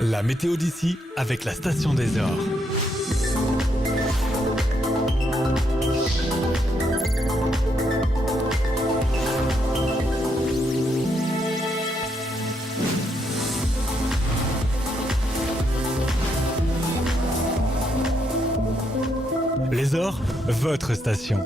La météo d'ici avec la station des Ors. Les Ors, votre station.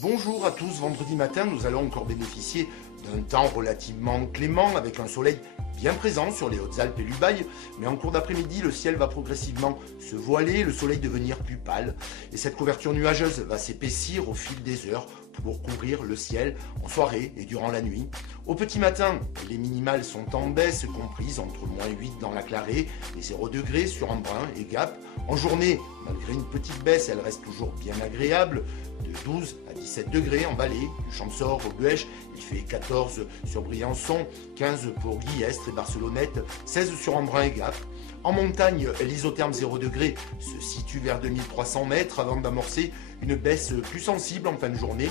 Bonjour à tous, vendredi matin, nous allons encore bénéficier d'un temps relativement clément avec un soleil bien présent sur les Hautes-Alpes et l'Ubaye, mais en cours d'après-midi, le ciel va progressivement se voiler, le soleil devenir plus pâle, et cette couverture nuageuse va s'épaissir au fil des heures pour couvrir le ciel en soirée et durant la nuit. Au petit matin, les minimales sont en baisse, comprises entre -8 dans la Clarée et 0 degrés sur Embrun et Gap. En journée, malgré une petite baisse, elle reste toujours bien agréable, de 12 à 17 degrés en vallée, du Champsaur au Buèche, il fait 14 sur Briançon, 15 pour Guillestre et Barcelonnette, 16 sur Embrun et Gap. En montagne, l'isotherme 0 degré se situe vers 2300 mètres avant d'amorcer une baisse plus sensible en fin de journée.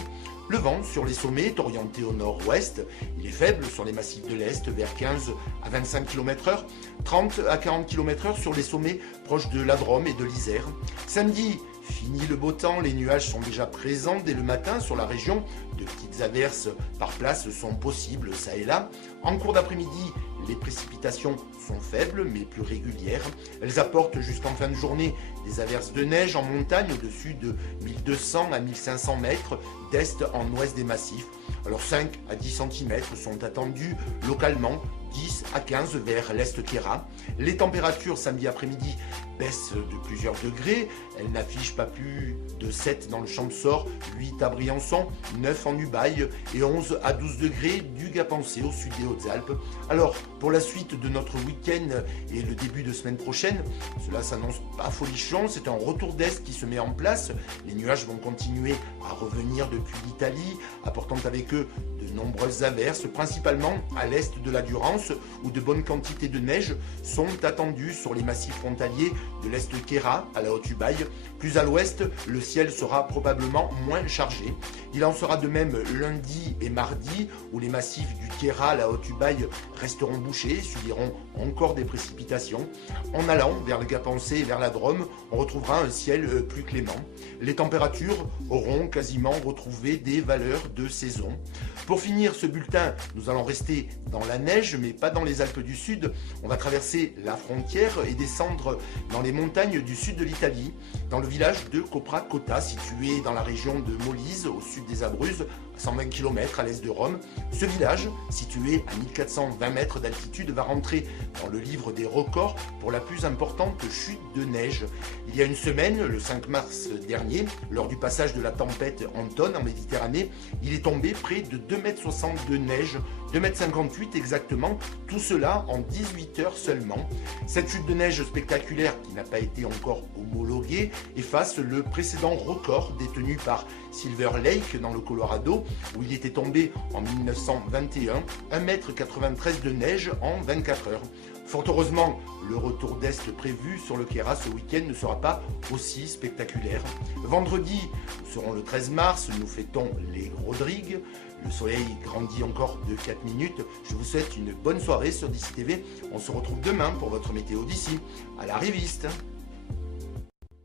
Le vent sur les sommets est orienté au nord-ouest. Il est faible sur les massifs de l'Est vers 15 à 25 km/h, 30 à 40 km/h sur les sommets proches de la Drôme et de l'Isère. Samedi, fini le beau temps, les nuages sont déjà présents dès le matin sur la région. De petites averses par place sont possibles ça et là. En cours d'après-midi, les précipitations sont faibles mais plus régulières. Elles apportent jusqu'en fin de journée des averses de neige en montagne au-dessus de 1200 à 1500 mètres d'est en ouest des massifs. Alors 5 à 10 cm sont attendus localement, 10 à 15 vers l'Est Queyras. Les températures samedi après-midi baissent de plusieurs degrés. Elles n'affichent pas plus de 7 dans le Champsaur, 8 à Briançon, 9 en Ubaye et 11 à 12 degrés du Gapençais au sud des Hautes-Alpes. Alors pour la suite de notre week-end et le début de semaine prochaine, cela s'annonce pas folichon, c'est un retour d'Est qui se met en place. Les nuages vont continuer à revenir depuis l'Italie, apportant avec eux de nombreuses averses, principalement à l'est de la Durance, où de bonnes quantités de neige sont attendues sur les massifs frontaliers de l'Est Queyras à la Haute-Ubaye. Plus à l'ouest, le ciel sera probablement moins chargé. Il en sera de même lundi et mardi, où les massifs du Queyras à la Haute-Ubaye resteront bouchés, subiront encore des précipitations. En allant vers le Gapençais et vers la Drôme, on retrouvera un ciel plus clément. Les températures auront quasiment retrouvé des valeurs de saison. Pour finir ce bulletin, nous allons rester dans la neige, mais pas dans les Alpes du Sud. On va traverser la frontière et descendre dans les montagnes du sud de l'Italie, dans le village de Copra-Cotta, situé dans la région de Molise, au sud des Abruzzes, à 120 km à l'est de Rome. Ce village, situé à 1420 mètres d'altitude, va rentrer dans le livre des records pour la plus importante chute de neige. Il y a une semaine, le 5 mars dernier, lors du passage de la tempête Anton en Méditerranée, il est tombé près de 2,60 m de neige, 2,58 m exactement, tout cela en 18 heures seulement. Cette chute de neige spectaculaire, qui n'a pas été encore homologuée, efface le précédent record détenu par Silver Lake dans le Colorado, où il était tombé en 1921, 1,93 m de neige en 24 heures. Fort heureusement, le retour d'Est prévu sur le Queyras ce week-end ne sera pas aussi spectaculaire. Vendredi, nous serons le 13 mars, nous fêtons les Rodrigues. Le soleil grandit encore de 4 minutes. Je vous souhaite une bonne soirée sur DC TV. On se retrouve demain pour votre météo d'ici. À la réviste.